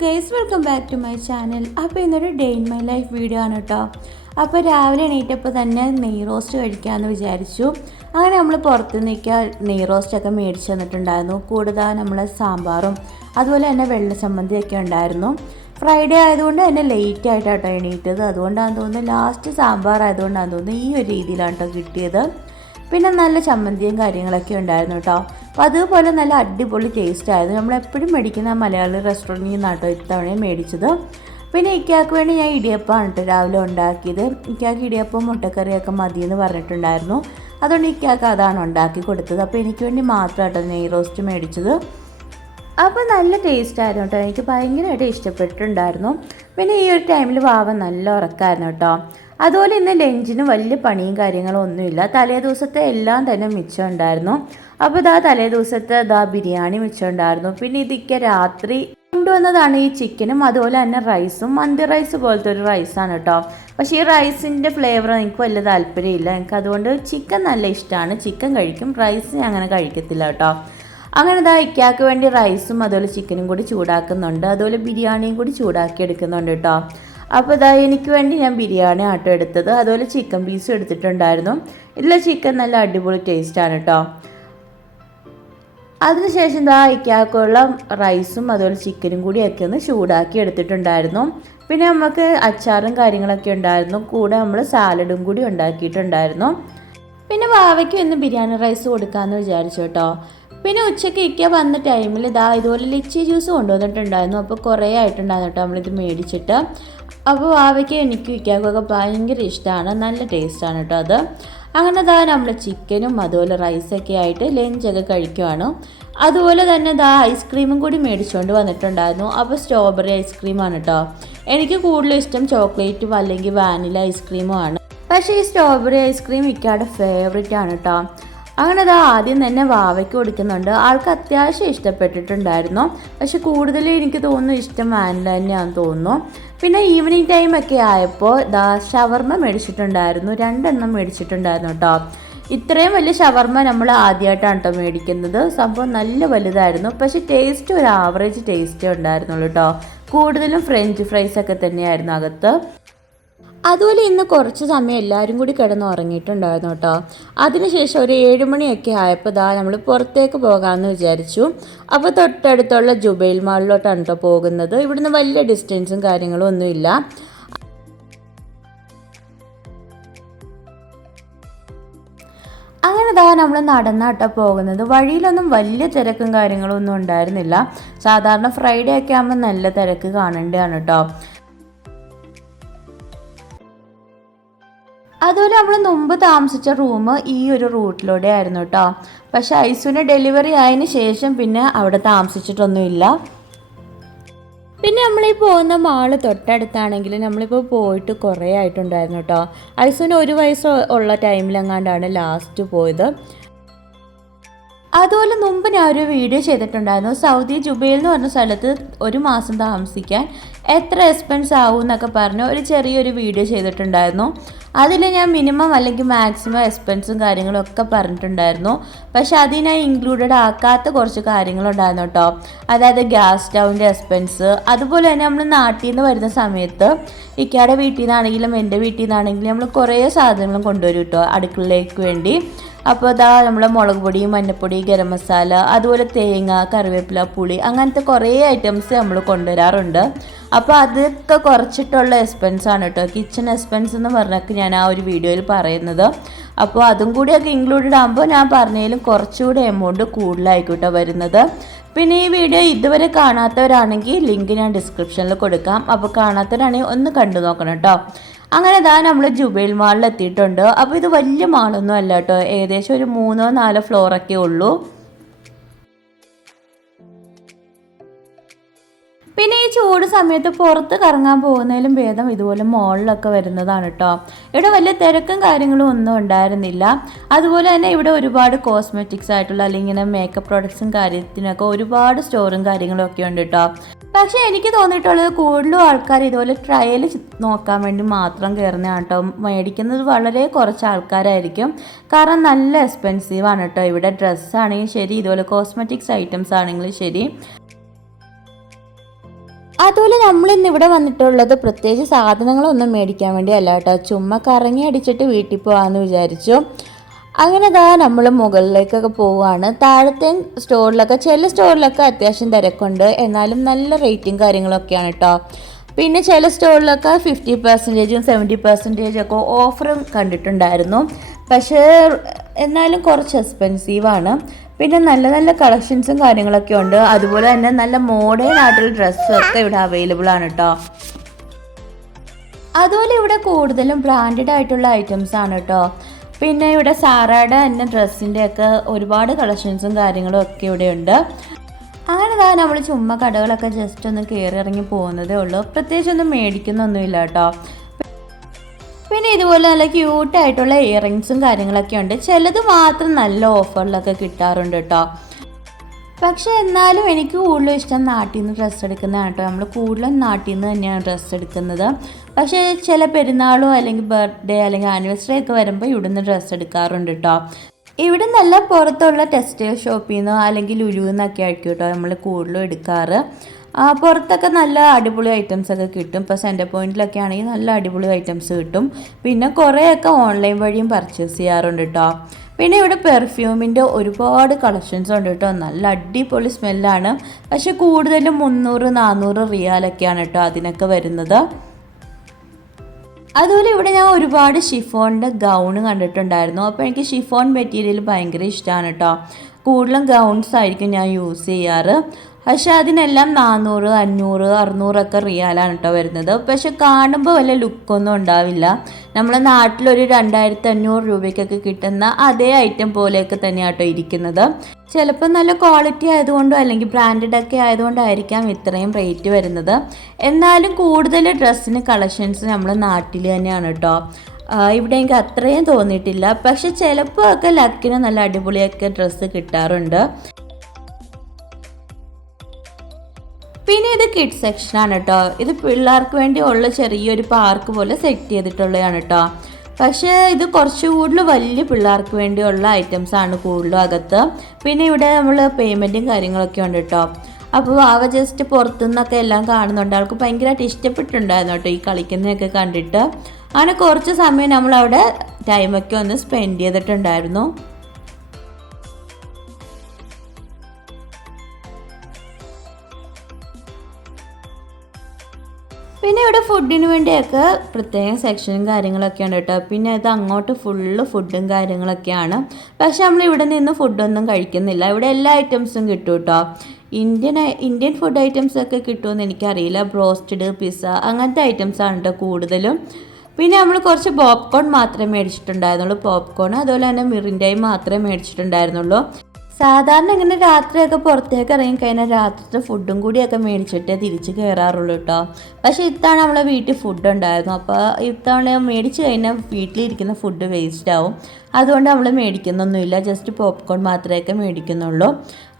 Guys, welcome back to my channel. അപ്പോൾ ഇന്നൊരു day in my life video ആണ് കേട്ടോ. അപ്പോൾ രാവിലെ എണീറ്റപ്പോൾ തന്നെ നെയ് റോസ്റ്റ് കഴിക്കാമെന്ന് വിചാരിച്ചു. അങ്ങനെ നമ്മൾ പുറത്ത് നിൽക്കുക നെയ് റോസ്റ്റൊക്കെ മേടിച്ച് തന്നിട്ടുണ്ടായിരുന്നു. കൂടുതൽ നമ്മൾ സാമ്പാറും അതുപോലെ തന്നെ വെള്ള ചമ്മന്തിയൊക്കെ ഉണ്ടായിരുന്നു. ഫ്രൈഡേ ആയതുകൊണ്ട് തന്നെ ലേറ്റ് ആയിട്ടാട്ടോ എണീറ്റത്. അതുകൊണ്ടാണെന്ന് തോന്നുന്നു, ലാസ്റ്റ് സാമ്പാർ ആയതുകൊണ്ടാണെന്ന് തോന്നുന്നു ഈ ഒരു രീതിയിലാണ് കേട്ടോ കിട്ടിയത്. പിന്നെ നല്ല ചമ്മന്തിയും കാര്യങ്ങളൊക്കെ ഉണ്ടായിരുന്നു കേട്ടോ. അപ്പോൾ അതുപോലെ നല്ല അടിപൊളി ടേസ്റ്റ് ആയിരുന്നു. നമ്മളെപ്പോഴും മേടിക്കുന്ന മലയാളി റെസ്റ്റോറൻറ്റിൽ നിന്നാട്ടോ ഇത്തവണയും മേടിച്ചത്. പിന്നെ ഇക്കാക്ക് വേണ്ടി ഞാൻ ഇടിയപ്പമാണ് കേട്ടോ രാവിലെ ഉണ്ടാക്കിയത്. ഇക്കാക്ക് ഇടിയപ്പം മുട്ടക്കറിയൊക്കെ മതിയെന്ന് പറഞ്ഞിട്ടുണ്ടായിരുന്നു. അതുകൊണ്ട് ഇക്കാക്ക് അതാണ് ഉണ്ടാക്കി കൊടുത്തത്. അപ്പോൾ എനിക്ക് വേണ്ടി മാത്രമാട്ടോ നെയ് റോസ്റ്റ് മേടിച്ചത്. അപ്പോൾ നല്ല ടേസ്റ്റ് ആയിരുന്നു കേട്ടോ. എനിക്ക് ഭയങ്കരമായിട്ട് ഇഷ്ടപ്പെട്ടിട്ടുണ്ടായിരുന്നു. പിന്നെ ഈ ഒരു ടൈമിൽ വാവ നല്ല ഉറക്കമായിരുന്നു കേട്ടോ. അതുപോലെ ഇന്ന് ലഞ്ചിന് വലിയ പണിയും കാര്യങ്ങളും ഒന്നുമില്ല. തലേ ദിവസത്തെ എല്ലാം തന്നെ മിച്ചം ഉണ്ടായിരുന്നു. അപ്പോൾ തലേ ദിവസത്തെ ബിരിയാണി മിച്ചം ഉണ്ടായിരുന്നു. പിന്നെ ഇതൊക്കെ രാത്രി കൊണ്ടുവന്നതാണ് ഈ ചിക്കനും അതുപോലെ തന്നെ റൈസും. മന്തി റൈസ് പോലത്തെ ഒരു റൈസാണ് കേട്ടോ. പക്ഷേ ഈ റൈസിൻ്റെ ഫ്ലേവർ എനിക്ക് വലിയ താല്പര്യമില്ല. എനിക്ക് അതുകൊണ്ട് ചിക്കൻ നല്ല ഇഷ്ടമാണ്. ചിക്കൻ കഴിക്കും, റൈസ് ഞാൻ അങ്ങനെ കഴിക്കത്തില്ല കേട്ടോ. അങ്ങനെ ഇക്കാക്ക് വേണ്ടി റൈസും അതുപോലെ ചിക്കനും കൂടി ചൂടാക്കുന്നുണ്ട്. അതുപോലെ ബിരിയാണിയും കൂടി ചൂടാക്കി എടുക്കുന്നുണ്ട് കേട്ടോ. അപ്പോൾ എനിക്ക് വേണ്ടി ഞാൻ ബിരിയാണി ആട്ടോ എടുത്തത്. അതുപോലെ ചിക്കൻ പീസും എടുത്തിട്ടുണ്ടായിരുന്നു. ഇതിലെ ചിക്കൻ നല്ല അടിപൊളി ടേസ്റ്റാണ് കേട്ടോ. അതിനുശേഷം ഇക്കാക്കുള്ള റൈസും അതുപോലെ ചിക്കനും കൂടിയൊക്കെ ഒന്ന് ചൂടാക്കി എടുത്തിട്ടുണ്ടായിരുന്നു. പിന്നെ നമുക്ക് അച്ചാറും കാര്യങ്ങളൊക്കെ ഉണ്ടായിരുന്നു. കൂടെ നമ്മൾ സാലഡും കൂടി ഉണ്ടാക്കിയിട്ടുണ്ടായിരുന്നു. പിന്നെ വാവയ്ക്കും ഇന്ന് ബിരിയാണി റൈസ് കൊടുക്കാമെന്ന് വിചാരിച്ചു കേട്ടോ. പിന്നെ ഉച്ചയ്ക്ക് ഇക്ക വന്ന ടൈമിൽ ഇതുപോലെ ലിച്ചി ജ്യൂസ് കൊണ്ടുവന്നിട്ടുണ്ടായിരുന്നു. അപ്പോൾ കുറേ ആയിട്ടുണ്ടായിരുന്നു കേട്ടോ നമ്മളിത് മേടിച്ചിട്ട്. അപ്പോൾ വാവയ്ക്ക് എനിക്കും ഇക്കാക്കൊക്കെ ഭയങ്കര ഇഷ്ടമാണ്. നല്ല ടേസ്റ്റാണ് കേട്ടോ അത്. അങ്ങനെ നമ്മൾ ചിക്കനും അതുപോലെ റൈസൊക്കെ ആയിട്ട് ലഞ്ചൊക്കെ കഴിക്കുവാണ്. അതുപോലെ തന്നെ ഐസ്ക്രീമും കൂടി മേടിച്ചുകൊണ്ട് വന്നിട്ടുണ്ടായിരുന്നു. അപ്പോൾ സ്ട്രോബെറി ഐസ്ക്രീമാണ് കേട്ടോ. എനിക്ക് കൂടുതലും ഇഷ്ടം ചോക്ലേറ്റും അല്ലെങ്കിൽ വാനില ഐസ്ക്രീമും ആണ്. പക്ഷേ ഈ സ്ട്രോബെറി ഐസ്ക്രീം ഇക്കയുടെ ഫേവറേറ്റ് ആണ് കേട്ടോ. അങ്ങനെ ആദ്യം തന്നെ വാവയ്ക്ക് കൊടുക്കുന്നുണ്ട്. ആൾക്ക് അത്യാവശ്യം ഇഷ്ടപ്പെട്ടിട്ടുണ്ടായിരുന്നു. പക്ഷെ കൂടുതലും എനിക്ക് തോന്നുന്നു ഇഷ്ടം വാനില തന്നെയാണെന്ന് തോന്നുന്നു. പിന്നെ ഈവനിങ് ടൈമൊക്കെ ആയപ്പോൾ ഷവർമ മേടിച്ചിട്ടുണ്ടായിരുന്നു. 2 എണ്ണം മേടിച്ചിട്ടുണ്ടായിരുന്നു കേട്ടോ. ഇത്രയും വലിയ ഷവർമ നമ്മൾ ആദ്യമായിട്ടാണ് കേട്ടോ മേടിക്കുന്നത്. സംഭവം നല്ല വലുതായിരുന്നു. പക്ഷെ ടേസ്റ്റ് ഒരു ആവറേജ് ടേസ്റ്റേ ഉണ്ടായിരുന്നുള്ളൂ കേട്ടോ. കൂടുതലും ഫ്രഞ്ച് ഫ്രൈസൊക്കെ തന്നെയായിരുന്നു അകത്ത്. അതുപോലെ ഇന്ന് കുറച്ച് സമയം എല്ലാവരും കൂടി കിടന്ന് ഉറങ്ങിയിട്ടുണ്ടായിരുന്നു കേട്ടോ. അതിനുശേഷം ഒരു 7 മണിയൊക്കെ ആയപ്പോൾ നമ്മൾ പുറത്തേക്ക് പോകാമെന്ന് വിചാരിച്ചു. അപ്പോൾ തൊട്ടടുത്തുള്ള ജുബൈൽ മാളിലോട്ടാണ് കേട്ടോ പോകുന്നത്. ഇവിടുന്ന് വലിയ ഡിസ്റ്റൻസും കാര്യങ്ങളും ഒന്നുമില്ല. അങ്ങനെ നമ്മൾ നടന്നാട്ടോ പോകുന്നത്. വഴിയിലൊന്നും വലിയ തിരക്കും കാര്യങ്ങളും ഒന്നും ഉണ്ടായിരുന്നില്ല. സാധാരണ ഫ്രൈഡേ ഒക്കെ ആകുമ്പോൾ നല്ല തിരക്ക് കാണേണ്ടതാണ് കേട്ടോ. അതുപോലെ നമ്മൾ മുമ്പ് താമസിച്ച റൂം ഈ ഒരു റൂട്ടിലൂടെ ആയിരുന്നു കേട്ടോ. പക്ഷെ ഐസുവിന് ഡെലിവറി ആയതിന് ശേഷം പിന്നെ അവിടെ താമസിച്ചിട്ടൊന്നുമില്ല. പിന്നെ നമ്മളീ പോകുന്ന മാള് തൊട്ടടുത്താണെങ്കിലും നമ്മളിപ്പോൾ പോയിട്ട് കുറേ ആയിട്ടുണ്ടായിരുന്നു കേട്ടോ. ഐസുവിന് 1 വയസ്സ് ഉള്ള ടൈമിലെങ്ങാണ്ടാണ് ലാസ്റ്റ് പോയത്. അതുപോലെ മുമ്പ് ഞാൻ ഒരു വീഡിയോ ചെയ്തിട്ടുണ്ടായിരുന്നു. സൗദി ജുബൈൽ എന്ന് പറഞ്ഞ സ്ഥലത്ത് 1 മാസം താമസിക്കാൻ എത്ര എക്സ്പെൻസ് ആവും എന്നൊക്കെ പറഞ്ഞ് ഒരു ചെറിയൊരു വീഡിയോ ചെയ്തിട്ടുണ്ടായിരുന്നു. അതിൽ ഞാൻ മിനിമം അല്ലെങ്കിൽ മാക്സിമം എക്സ്പെൻസും കാര്യങ്ങളും ഒക്കെ പറഞ്ഞിട്ടുണ്ടായിരുന്നു. പക്ഷെ അതിനായി ഇൻക്ലൂഡഡ് ആക്കാത്ത കുറച്ച് കാര്യങ്ങളുണ്ടായിരുന്നു കേട്ടോ. അതായത് ഗ്യാസ് സ്റ്റൗവിൻ്റെ എക്സ്പെൻസ്, അതുപോലെ തന്നെ നമ്മൾ നാട്ടിൽ നിന്ന് വരുന്ന സമയത്ത് ഇക്കയുടെ വീട്ടിൽ നിന്നാണെങ്കിലും എൻ്റെ വീട്ടിൽ നിന്നാണെങ്കിലും നമ്മൾ കുറേ സാധനങ്ങളും കൊണ്ടുവരും കേട്ടോ അടുക്കളയിലേക്ക് വേണ്ടി. അപ്പോൾ നമ്മളെ മുളക് പൊടി, മഞ്ഞൾപ്പൊടി, ഗരം മസാല, അതുപോലെ തേങ്ങ, കറിവേപ്പില, പുളി, അങ്ങനത്തെ കുറേ ഐറ്റംസ് നമ്മൾ കൊണ്ടുവരാറുണ്ട്. അപ്പോൾ അതൊക്കെ കുറച്ചിട്ടുള്ള എക്സ്പെൻസാണ് കേട്ടോ. കിച്ചൺ എക്സ്പെൻസ് എന്ന് പറഞ്ഞൊക്കെ ഞാൻ ആ ഒരു വീഡിയോയിൽ പറയുന്നത്. അപ്പോൾ അതും കൂടിയൊക്കെ ഇൻക്ലൂഡഡ് ആകുമ്പോൾ ഞാൻ പറഞ്ഞതിലും കുറച്ചുകൂടി എമൗണ്ട് കൂടുതലായിക്കോട്ടെ വരുന്നത്. പിന്നെ ഈ വീഡിയോ ഇതുവരെ കാണാത്തവരാണെങ്കിൽ ലിങ്ക് ഞാൻ ഡിസ്ക്രിപ്ഷനിൽ കൊടുക്കാം. അപ്പോൾ കാണാത്തവരാണെങ്കിൽ ഒന്ന് കണ്ടു നോക്കണം കേട്ടോ. അങ്ങനെ നമ്മൾ ജുബൈൽ മാളിൽ എത്തിയിട്ടുണ്ട്. അപ്പോൾ ഇത് വലിയ മാളൊന്നും അല്ല കേട്ടോ. ഏകദേശം ഒരു 3-4 ഫ്ലോറൊക്കെ ഉള്ളൂ. പിന്നെ ഈ ചൂട് സമയത്ത് പുറത്ത് കറങ്ങാൻ പോകുന്നതിലും ഭേദം ഇതുപോലെ മോളിലൊക്കെ വരുന്നതാണ് കേട്ടോ. ഇവിടെ വലിയ തിരക്കും കാര്യങ്ങളും ഒന്നും ഉണ്ടായിരുന്നില്ല. അതുപോലെ തന്നെ ഇവിടെ ഒരുപാട് കോസ്മെറ്റിക്സ് ആയിട്ടുള്ള അല്ലെങ്കിൽ ഇങ്ങനെ മേക്കപ്പ് പ്രോഡക്ട്സും കാര്യത്തിനൊക്കെ ഒരുപാട് സ്റ്റോറും കാര്യങ്ങളും ഒക്കെ ഉണ്ട് കേട്ടോ. പക്ഷേ എനിക്ക് തോന്നിയിട്ടുള്ളത് കൂടുതലും ആൾക്കാർ ഇതുപോലെ ട്രയൽ നോക്കാൻ വേണ്ടി മാത്രം കയറുന്നതാണ് കേട്ടോ. മേടിക്കുന്നത് വളരെ കുറച്ച് ആൾക്കാരായിരിക്കും. കാരണം നല്ല എക്സ്പെൻസീവാണ് കേട്ടോ. ഇവിടെ ഡ്രസ്സാണെങ്കിലും ശരി, ഇതുപോലെ കോസ്മെറ്റിക്സ് ഐറ്റംസ് ആണെങ്കിലും ശരി. അതുപോലെ നമ്മളിന്ന് ഇവിടെ വന്നിട്ടുള്ളത് പ്രത്യേകിച്ച് സാധനങ്ങളൊന്നും മേടിക്കാൻ വേണ്ടിയല്ല കേട്ടോ, ചുമ്മാ കറങ്ങി അടിച്ചിട്ട് വീട്ടിൽ പോകാമെന്ന് വിചാരിച്ചു. അങ്ങനെ നമ്മൾ മുകളിലേക്കൊക്കെ പോവുകയാണ്. താഴത്തെ സ്റ്റോറിലൊക്കെ ചില സ്റ്റോറിലൊക്കെ അത്യാവശ്യം തിരക്കുണ്ട്, എന്നാലും നല്ല റേറ്റും കാര്യങ്ങളൊക്കെയാണ് കേട്ടോ. പിന്നെ ചില സ്റ്റോറിലൊക്കെ 50%, 70% ഒക്കെ ഓഫറും കണ്ടിട്ടുണ്ടായിരുന്നു. പക്ഷേ എന്നാലും കുറച്ച് എക്സ്പെൻസീവാണ്. പിന്നെ നല്ല നല്ല കളക്ഷൻസും കാര്യങ്ങളൊക്കെ ഉണ്ട്. അതുപോലെ തന്നെ നല്ല മോഡേൺ ആയിട്ടുള്ള ഡ്രസ്സൊക്കെ ഇവിടെ അവൈലബിൾ ആണ് കേട്ടോ. അതുപോലെ ഇവിടെ കൂടുതലും ബ്രാൻഡഡ് ആയിട്ടുള്ള ഐറ്റംസ് ആണ് കേട്ടോ. പിന്നെ ഇവിടെ സാറയുടെ തന്നെ ഡ്രസ്സിൻ്റെ ഒക്കെ ഒരുപാട് കളക്ഷൻസും കാര്യങ്ങളും ഒക്കെ ഇവിടെ ഉണ്ട്. അങ്ങനെ നമ്മൾ ചുമ്മാ കടകളൊക്കെ ജസ്റ്റ് ഒന്ന് കയറി ഇറങ്ങി പോകുന്നതേ ഉള്ളൂ. പ്രത്യേകിച്ചൊന്നും മേടിക്കുന്നൊന്നുമില്ല കേട്ടോ. പിന്നെ ഇതുപോലെ നല്ല ക്യൂട്ടായിട്ടുള്ള ഇയറിങ്സും കാര്യങ്ങളൊക്കെ ഉണ്ട്. ചിലത് മാത്രം നല്ല ഓഫറിലൊക്കെ കിട്ടാറുണ്ട് കേട്ടോ. പക്ഷെ എന്നാലും എനിക്ക് കൂടുതലും ഇഷ്ടം നാട്ടിൽ നിന്ന് ഡ്രസ്സ് എടുക്കുന്നതാണ് കേട്ടോ. നമ്മൾ കൂടുതലും നാട്ടിൽ നിന്ന് തന്നെയാണ് ഡ്രസ്സ് എടുക്കുന്നത്. പക്ഷേ ചില പെരുന്നാളോ അല്ലെങ്കിൽ ബർത്ത്ഡേ അല്ലെങ്കിൽ ആനിവേഴ്സറി ഒക്കെ വരുമ്പോൾ ഇവിടുന്ന് ഡ്രസ്സ് എടുക്കാറുണ്ട് കേട്ടോ. ഇവിടെ നല്ല പുറത്തുള്ള ടെക്സ്റ്റൈൽ ഷോപ്പിൽ നിന്നോ അല്ലെങ്കിൽ ലുലുവിൽ നിന്നൊക്കെ ആയിരിക്കും കേട്ടോ നമ്മൾ കൂടുതലും എടുക്കാറ്. പുറത്തൊക്കെ നല്ല അടിപൊളി ഐറ്റംസ് ഒക്കെ കിട്ടും. ഇപ്പോൾ സെൻറ്റർ പോയിൻറ്റിലൊക്കെ ആണെങ്കിൽ നല്ല അടിപൊളി ഐറ്റംസ് കിട്ടും. പിന്നെ കുറേയൊക്കെ ഓൺലൈൻ വഴിയും പർച്ചേസ് ചെയ്യാറുണ്ട് കേട്ടോ. പിന്നെ ഇവിടെ പെർഫ്യൂമിൻ്റെ ഒരുപാട് കളക്ഷൻസ് ഉണ്ട് കേട്ടോ. നല്ല അടിപൊളി സ്മെല്ലാണ്. പക്ഷെ കൂടുതലും 300-400 റിയാലൊക്കെയാണ് കേട്ടോ അതിനൊക്കെ വരുന്നത്. അതുപോലെ ഇവിടെ ഞാൻ ഒരുപാട് ഷിഫോണിൻ്റെ ഗൗണ് കണ്ടിട്ടുണ്ടായിരുന്നു. അപ്പോൾ എനിക്ക് ഷിഫോൺ മെറ്റീരിയൽ ഭയങ്കര ഇഷ്ടമാണ് കേട്ടോ. കൂടുതലും ഗൗൺസ് ആയിരിക്കും ഞാൻ യൂസ് ചെയ്യാറ്. പക്ഷെ അതിനെല്ലാം 400, 500, 600 റിയാലാണ് കേട്ടോ വരുന്നത്. പക്ഷെ കാണുമ്പോൾ വല്ല ലുക്കൊന്നും ഉണ്ടാവില്ല. നമ്മളെ നാട്ടിലൊരു 2500 രൂപയ്ക്കൊക്കെ കിട്ടുന്ന അതേ ഐറ്റം പോലെയൊക്കെ തന്നെയാണ് കേട്ടോ ഇരിക്കുന്നത്. ചിലപ്പോൾ നല്ല ക്വാളിറ്റി ആയതുകൊണ്ടോ അല്ലെങ്കിൽ ബ്രാൻഡഡ് ഒക്കെ ആയതുകൊണ്ടായിരിക്കാം ഇത്രയും റേറ്റ് വരുന്നത്. എന്നാലും കൂടുതൽ ഡ്രസ്സിന് കളക്ഷൻസ് നമ്മൾ നാട്ടിൽ തന്നെയാണ് കേട്ടോ. ഇവിടെ എനിക്ക് അത്രയും തോന്നിയിട്ടില്ല. പക്ഷെ ചിലപ്പോൾ ഒക്കെ ലക്കിന് നല്ല അടിപൊളിയൊക്കെ ഡ്രസ്സ് കിട്ടാറുണ്ട്. പിന്നെ ഇത് കിഡ്സ് സെക്ഷനാണ് കേട്ടോ. ഇത് പിള്ളേർക്ക് വേണ്ടി ഉള്ള ചെറിയൊരു പാർക്ക് പോലെ സെറ്റ് ചെയ്തിട്ടുള്ളതാണ് കേട്ടോ. പക്ഷേ ഇത് കുറച്ച് കൂടുതൽ വലിയ പിള്ളേർക്ക് വേണ്ടിയുള്ള ഐറ്റംസ് ആണ് കൂടുതലും അകത്ത്. പിന്നെ ഇവിടെ നമ്മൾ പേയ്മെൻറ്റും കാര്യങ്ങളൊക്കെ ഉണ്ട് കേട്ടോ. അപ്പോൾ അവ ജസ്റ്റ് പുറത്തുനിന്നൊക്കെ എല്ലാം കാണുന്നുണ്ട്. ആൾക്ക് ഭയങ്കരമായിട്ട് ഇഷ്ടപ്പെട്ടിട്ടുണ്ടായിരുന്നു കേട്ടോ ഈ കളിക്കുന്നതൊക്കെ കണ്ടിട്ട്. അങ്ങനെ കുറച്ച് സമയം നമ്മളവിടെ ടൈമൊക്കെ ഒന്ന് സ്പെൻഡ് ചെയ്തിട്ടുണ്ടായിരുന്നു. പിന്നെ ഇവിടെ ഫുഡിന് വേണ്ടിയൊക്കെ പ്രത്യേകം സെക്ഷനും കാര്യങ്ങളൊക്കെ ഉണ്ട് കേട്ടോ. പിന്നെ ഇത് അങ്ങോട്ട് ഫുള്ള് ഫുഡും കാര്യങ്ങളൊക്കെയാണ്. പക്ഷെ നമ്മൾ ഇവിടെ നിന്ന് ഫുഡൊന്നും കഴിക്കുന്നില്ല. ഇവിടെ എല്ലാ ഐറ്റംസും കിട്ടും കേട്ടോ. ഇന്ത്യൻ ഫുഡ് ഐറ്റംസ് ഒക്കെ കിട്ടുമെന്ന് എനിക്കറിയില്ല. ബ്രോസ്റ്റഡ്, പിസ്സ അങ്ങനത്തെ ഐറ്റംസാണ് കേട്ടോ കൂടുതലും. പിന്നെ നമ്മൾ കുറച്ച് പോപ്കോൺ മാത്രമേ മേടിച്ചിട്ടുണ്ടായിരുന്നുള്ളൂ. പോപ്കോൺ അതുപോലെ തന്നെ മിറിൻഡയും മാത്രമേ മേടിച്ചിട്ടുണ്ടായിരുന്നുള്ളൂ. സാധാരണ ഇങ്ങനെ രാത്രിയൊക്കെ പുറത്തേക്ക് ഇറങ്ങിക്കഴിഞ്ഞാൽ രാത്രിത്തെ ഫുഡും കൂടിയൊക്കെ മേടിച്ചിട്ടേ തിരിച്ച് കയറാറുള്ളൂ കേട്ടോ. പക്ഷേ ഇത്തവണ നമ്മളെ വീട്ടിൽ ഫുഡ് ഉണ്ടായിരുന്നു. അപ്പോൾ ഇത്തവണ മേടിച്ച് കഴിഞ്ഞാൽ വീട്ടിലിരിക്കുന്ന ഫുഡ് വേസ്റ്റ് ആവും. അതുകൊണ്ട് നമ്മൾ മേടിക്കുന്നൊന്നുമില്ല. ജസ്റ്റ് പോപ്കോൺ മാത്രമേ മേടിക്കുന്നുള്ളൂ.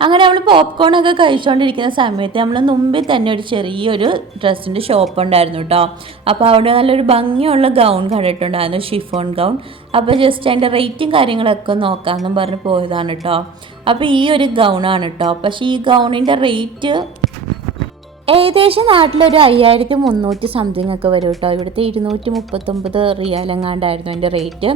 അങ്ങനെ നമ്മൾ പോപ്കോണൊക്കെ കഴിച്ചുകൊണ്ടിരിക്കുന്ന സമയത്ത് നമ്മൾ മുമ്പിൽ തന്നെ ഒരു ചെറിയൊരു ഡ്രസ്സിൻ്റെ ഷോപ്പ് ഉണ്ടായിരുന്നു കേട്ടോ. അപ്പോൾ അവിടെ നല്ലൊരു ഭംഗിയുള്ള ഗൗൺ കണ്ടിട്ടുണ്ടായിരുന്നു, ഷിഫോൺ ഗൗൺ. അപ്പോൾ ജസ്റ്റ് അതിൻ്റെ റേറ്റും കാര്യങ്ങളൊക്കെ നോക്കാമെന്നും പറഞ്ഞ് പോയതാണ് കേട്ടോ. അപ്പോൾ ഈ ഒരു ഗൗണാണ് കേട്ടോ. പക്ഷേ ഈ ഗൗണിൻ്റെ റേറ്റ് ഏകദേശം നാട്ടിലൊരു 5300 സംതിങ് ഒക്കെ വരും കേട്ടോ. ഇവിടുത്തെ 239 റിയാലെങ്ങാണ്ടായിരുന്നു എൻ്റെ റേറ്റ്.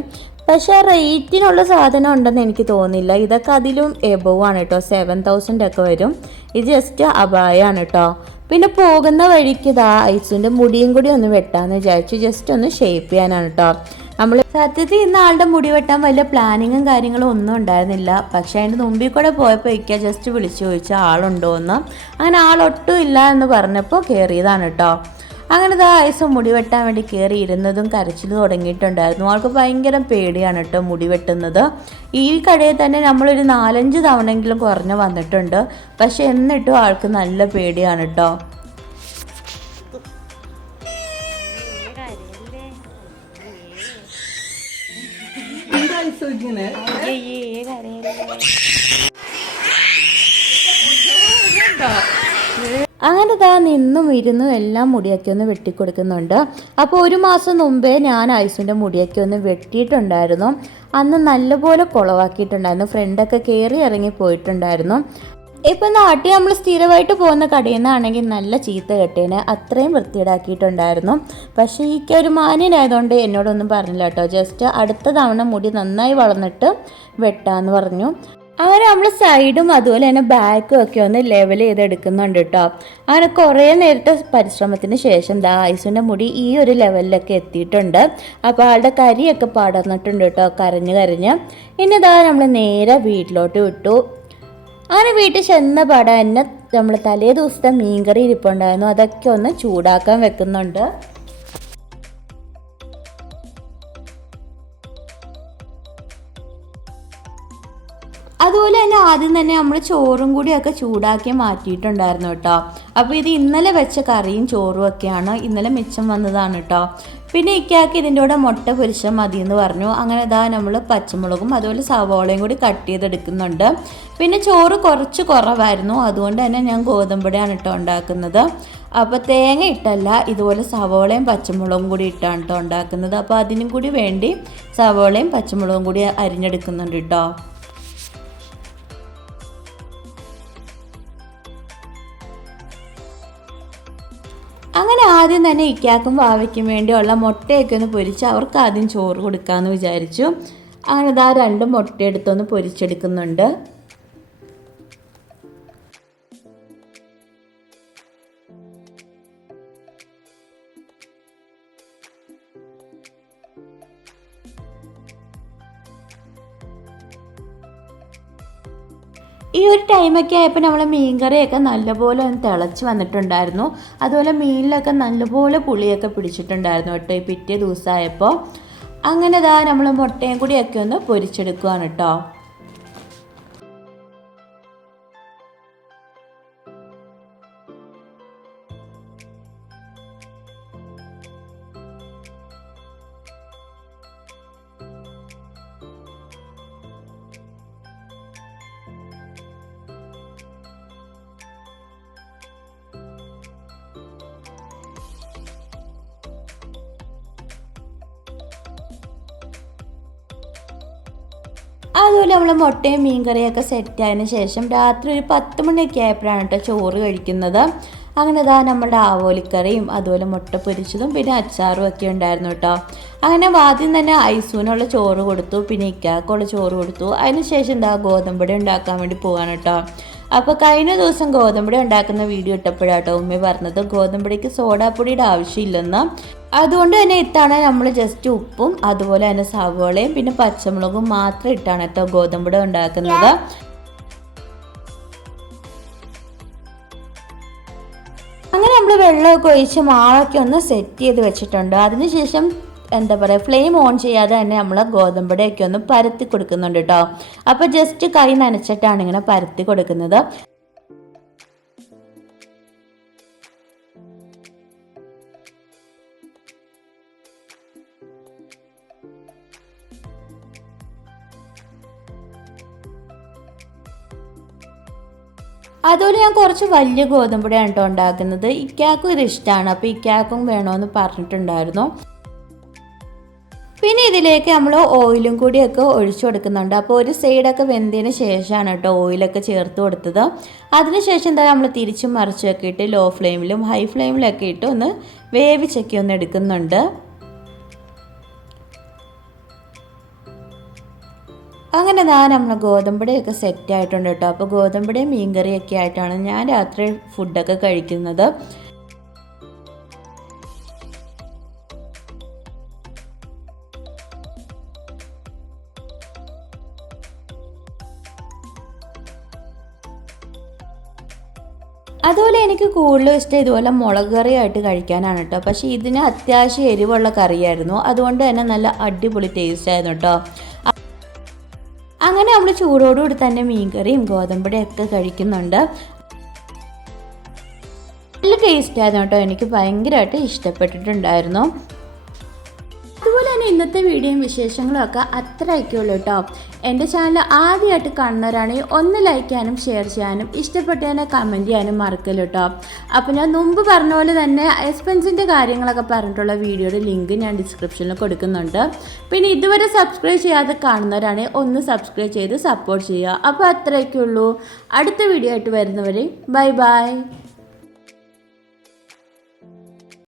പക്ഷേ റേറ്റിനുള്ള സാധനം ഉണ്ടെന്ന് എനിക്ക് തോന്നുന്നില്ല. ഇതൊക്കെ അതിലും എബവ് ആണ് കേട്ടോ. 7000 ഒക്കെ വരും. ഇത് ജസ്റ്റ് അബായാണ് കേട്ടോ. പിന്നെ പോകുന്ന വഴിക്ക് ഐസിൻ്റെ മുടിയും കൂടി ഒന്ന് വെട്ടാമെന്ന് വിചാരിച്ചു. ജസ്റ്റ് ഒന്ന് ഷേപ്പ് ചെയ്യാനാണ് കേട്ടോ. നമ്മൾ സത്യത്തിൽ ഇന്ന് ആളുടെ മുടി വെട്ടാൻ വലിയ പ്ലാനിങ്ങും കാര്യങ്ങളും ഒന്നും ഉണ്ടായിരുന്നില്ല. പക്ഷേ അതിൻ്റെ മുമ്പിൽ കൂടെ പോയപ്പോൾ ഇക്ക ജസ്റ്റ് വിളിച്ചു ചോദിച്ചാൽ ആളുണ്ടോ എന്ന്. അങ്ങനെ ആളൊട്ടും ഇല്ല എന്ന് പറഞ്ഞപ്പോൾ കയറിയതാണ് കേട്ടോ. അങ്ങനെ ഐസ് മുടി വെട്ടാൻ വേണ്ടി കയറി ഇരുന്നതും കരച്ചിൽ തുടങ്ങിയിട്ടുണ്ടായിരുന്നു. ആൾക്ക് ഭയങ്കര പേടിയാണ് കേട്ടോ മുടി വെട്ടുന്നത്. ഈ കടയിൽ തന്നെ നമ്മളൊരു 4-5 തവണയെങ്കിലും കുറഞ്ഞ് വന്നിട്ടുണ്ട്. പക്ഷെ എന്നിട്ടും ആൾക്ക് നല്ല പേടിയാണ് കേട്ടോ. അങ്ങനെ നിന്നും ഇരുന്നും എല്ലാം മുടിയൊക്കെ ഒന്ന് വെട്ടിക്കൊടുക്കുന്നുണ്ട്. അപ്പോൾ 1 മാസം മുമ്പേ ഞാൻ ഐസിൻ്റെ മുടിയൊക്കെ ഒന്ന് വെട്ടിയിട്ടുണ്ടായിരുന്നു. അന്ന് നല്ലപോലെ കുളവാക്കിയിട്ടുണ്ടായിരുന്നു. ഫ്രണ്ടൊക്കെ കയറി ഇറങ്ങി പോയിട്ടുണ്ടായിരുന്നു. ഇപ്പം നാട്ടിൽ നമ്മൾ സ്ഥിരമായിട്ട് പോകുന്ന കടയിൽ നിന്നാണെങ്കിൽ നല്ല ചീത്ത കെട്ടേനെ, അത്രയും വൃത്തിയേടാക്കിയിട്ടുണ്ടായിരുന്നു. പക്ഷേ ഒരു മാന്യനായതുകൊണ്ട് എന്നോടൊന്നും പറഞ്ഞില്ല കേട്ടോ. ജസ്റ്റ് അടുത്ത തവണ മുടി നന്നായി വളർന്നിട്ട് വെട്ടാന്ന് പറഞ്ഞു. അങ്ങനെ നമ്മൾ സൈഡും അതുപോലെ തന്നെ ബാക്കും ഒക്കെ ഒന്ന് ലെവൽ ചെയ്തെടുക്കുന്നുണ്ട് കേട്ടോ. അങ്ങനെ കുറേ നേരത്തെ പരിശ്രമത്തിന് ശേഷം ഐസുവിൻ്റെ മുടി ഈ ഒരു ലെവലിലൊക്കെ എത്തിയിട്ടുണ്ട്. അപ്പോൾ ആളുടെ കരിയൊക്കെ പടർന്നിട്ടുണ്ട് കേട്ടോ, കരഞ്ഞ്. ഇനി നമ്മൾ നേരെ വീട്ടിലോട്ട് വിട്ടു. അങ്ങനെ വീട്ടിൽ ചെന്ന പാടെ തന്നെ നമ്മൾ തലേ ദിവസത്തെ മീൻകറി ഇരിപ്പുണ്ടായിരുന്നു, അതൊക്കെ ഒന്ന് ചൂടാക്കാൻ വെക്കുന്നുണ്ട്. അതുപോലെ തന്നെ ആദ്യം തന്നെ നമ്മൾ ചോറും കൂടിയൊക്കെ ചൂടാക്കി മാറ്റിയിട്ടുണ്ടായിരുന്നു കേട്ടോ. അപ്പോൾ ഇത് ഇന്നലെ വെച്ച കറിയും ചോറും ഒക്കെയാണ്, ഇന്നലെ മിച്ചം വന്നതാണ് കേട്ടോ. പിന്നെ ഇക്കാക്ക് ഇതിൻ്റെ കൂടെ മുട്ട പൊരിച്ചാൽ മതി എന്ന് പറഞ്ഞു. അങ്ങനെ നമ്മൾ പച്ചമുളകും അതുപോലെ സവോളയും കൂടി കട്ട് ചെയ്തെടുക്കുന്നുണ്ട്. പിന്നെ ചോറ് കുറച്ച് കുറവായിരുന്നു, അതുകൊണ്ട് തന്നെ ഞാൻ ഗോതമ്പൊടിയാണ് കേട്ടോ ഉണ്ടാക്കുന്നത്. അപ്പോൾ തേങ്ങ ഇട്ടല്ല, ഇതുപോലെ സവോളയും പച്ചമുളകും കൂടി ഇട്ടാണ് കേട്ടോ ഉണ്ടാക്കുന്നത്. അപ്പോൾ അതിനും കൂടി വേണ്ടി സവോളയും പച്ചമുളകും കൂടി അരിഞ്ഞെടുക്കുന്നുണ്ട് കേട്ടോ. അങ്ങനെ ആദ്യം തന്നെ ഇക്കാക്കും വാവയ്ക്കും വേണ്ടിയുള്ള മുട്ടയൊക്കെ ഒന്ന് പൊരിച്ച് അവർക്ക് ആദ്യം ചോറ് കൊടുക്കാമെന്ന് വിചാരിച്ചു. അങ്ങനെ 2 മുട്ട എടുത്തൊന്ന് പൊരിച്ചെടുക്കുന്നുണ്ട്. ഈ ഒരു ടൈമൊക്കെ ആയപ്പോൾ നമ്മൾ മീൻകറിയൊക്കെ നല്ലപോലെ ഒന്ന് തിളച്ച് വന്നിട്ടുണ്ടായിരുന്നു. അതുപോലെ മീനിലൊക്കെ നല്ലപോലെ പുളിയൊക്കെ പിടിച്ചിട്ടുണ്ടായിരുന്നു കേട്ടോ ഈ പിറ്റേ ദിവസമായപ്പോൾ. അങ്ങനെ നമ്മൾ മുട്ടയും കൂടിയൊക്കെ ഒന്ന് പൊരിച്ചെടുക്കുകയാണ് കേട്ടോ. അതുപോലെ നമ്മൾ മുട്ടയും മീൻകറിയൊക്കെ സെറ്റായതിന് ശേഷം രാത്രി ഒരു 10 മണിയൊക്കെ ആയപ്പോഴാണ് കേട്ടോ ചോറ് കഴിക്കുന്നത്. അങ്ങനെ നമ്മുടെ ആവോലിക്കറിയും അതുപോലെ മുട്ട പൊരിച്ചതും പിന്നെ അച്ചാറും ഒക്കെ ഉണ്ടായിരുന്നു കേട്ടോ. അങ്ങനെ ആദ്യം തന്നെ ഐസൂനുള്ള ചോറ് കൊടുത്തു, പിന്നെ ഇക്കാക്കുള്ള ചോറ് കൊടുത്തു. അതിന് ശേഷം ഗോതമ്പൊടി ഉണ്ടാക്കാൻ വേണ്ടി പോകാണ് കേട്ടോ. അപ്പോൾ കഴിഞ്ഞ ദിവസം ഗോതമ്പൊടി ഉണ്ടാക്കുന്ന വീഡിയോ ഇട്ടപ്പോഴാട്ടോ ഉമ്മ പറഞ്ഞത് ഗോതമ്പൊടിക്ക് സോഡാപ്പൊടിയുടെ ആവശ്യമില്ലെന്ന്. അതുകൊണ്ട് തന്നെ ഇത്തവണ നമ്മൾ ജസ്റ്റ് ഉപ്പും അതുപോലെ തന്നെ സവോളയും പിന്നെ പച്ചമുളകും മാത്രം ഇട്ടാണ് കേട്ടോ ഗോതമ്പൊടി ഉണ്ടാക്കുന്നത്. അങ്ങനെ നമ്മൾ വെള്ളമൊക്കെ ഒഴിച്ച് മാവൊക്കെ ഒന്ന് സെറ്റ് ചെയ്ത് വെച്ചിട്ടുണ്ട്. അതിനുശേഷം ഫ്ലെയിം ഓൺ ചെയ്യാതെ തന്നെ നമ്മൾ ഗോതമ്പൊടിയൊക്കെ ഒന്ന് പരത്തി കൊടുക്കുന്നുണ്ട് കേട്ടോ. അപ്പോൾ ജസ്റ്റ് കൈ നനച്ചിട്ടാണ് ഇങ്ങനെ പരത്തി കൊടുക്കുന്നത്. അതുപോലെ ഞാൻ കുറച്ച് വലിയ ഗോതമ്പൊടിയാണ് കേട്ടോ ഉണ്ടാക്കുന്നത്. ഇക്കാക്കും ഇത് ഇഷ്ടമാണ്, അപ്പോൾ ഇക്കാക്കും വേണമെന്ന് പറഞ്ഞിട്ടുണ്ടായിരുന്നു. പിന്നെ ഇതിലേക്ക് നമ്മൾ ഓയിലും കൂടിയൊക്കെ ഒഴിച്ചു കൊടുക്കുന്നുണ്ട്. അപ്പോൾ ഒരു സൈഡൊക്കെ വെന്തതിന് ശേഷമാണ് കേട്ടോ ഓയിലൊക്കെ ചേർത്ത് കൊടുത്തത്. അതിനുശേഷം നമ്മൾ തിരിച്ചും മറിച്ചൊക്കെ ഇട്ട് ലോ ഫ്ലെയിമിലും ഹൈ ഫ്ലെയിമിലൊക്കെ ഇട്ട് ഒന്ന് വേവിച്ചൊക്കെ ഒന്ന് എടുക്കുന്നുണ്ട്. അങ്ങനെ നമ്മൾ ഗോതമ്പൊടിയൊക്കെ സെറ്റ് ആയിട്ടുണ്ട് കേട്ടോ. അപ്പോൾ ഗോതമ്പൊടിയും മീൻകറിയൊക്കെ ആയിട്ടാണ് ഞാൻ രാത്രി ഫുഡൊക്കെ കഴിക്കുന്നത്. അതുപോലെ എനിക്ക് കൂടുതലും ഇഷ്ടം ഇതുപോലെ മുളക് കറിയായിട്ട് കഴിക്കാനാണ് കേട്ടോ. പക്ഷേ ഇതിന് അത്യാവശ്യം എരിവുള്ള കറിയായിരുന്നു, അതുകൊണ്ട് തന്നെ നല്ല അടിപൊളി ടേസ്റ്റ് ആയിരുന്നു കേട്ടോ. അങ്ങനെ നമ്മൾ ചൂടോടുകൂടി തന്നെ മീൻകറിയും ഗോതമ്പൊടിയൊക്കെ കഴിക്കുന്നുണ്ട്. നല്ല ടേസ്റ്റ് ആയിരുന്നു കേട്ടോ, എനിക്ക് ഭയങ്കരമായിട്ട് ഇഷ്ടപ്പെട്ടിട്ടുണ്ടായിരുന്നു. അതുപോലെ അങ്ങനെ ഇന്നത്തെ വീഡിയോയും വിശേഷങ്ങളും ഒക്കെ അത്രയൊക്കെയുള്ളൂ കേട്ടോ. എൻ്റെ ചാനൽ ആദ്യമായിട്ട് കാണുന്നവരാണെങ്കിൽ ഒന്ന് ലൈക്ക് ചെയ്യാനും ഷെയർ ചെയ്യാനും ഇഷ്ടപ്പെട്ടതിനെ കമൻറ്റ് ചെയ്യാനും മറക്കല്ലോ കേട്ടോ. അപ്പോൾ ഞാൻ മുമ്പ് പറഞ്ഞ പോലെ തന്നെ എക്സ്പെൻസിൻ്റെ കാര്യങ്ങളൊക്കെ പറഞ്ഞിട്ടുള്ള വീഡിയോയുടെ ലിങ്ക് ഞാൻ ഡിസ്ക്രിപ്ഷനിൽ കൊടുക്കുന്നുണ്ട്. പിന്നെ ഇതുവരെ സബ്സ്ക്രൈബ് ചെയ്യാതെ കാണുന്നവരാണെങ്കിൽ ഒന്ന് സബ്സ്ക്രൈബ് ചെയ്ത് സപ്പോർട്ട് ചെയ്യുക. അപ്പോൾ അത്രയൊക്കെയുള്ളൂ. അടുത്ത വീഡിയോ ആയിട്ട് വരുന്നവരെ ബൈ ബൈ.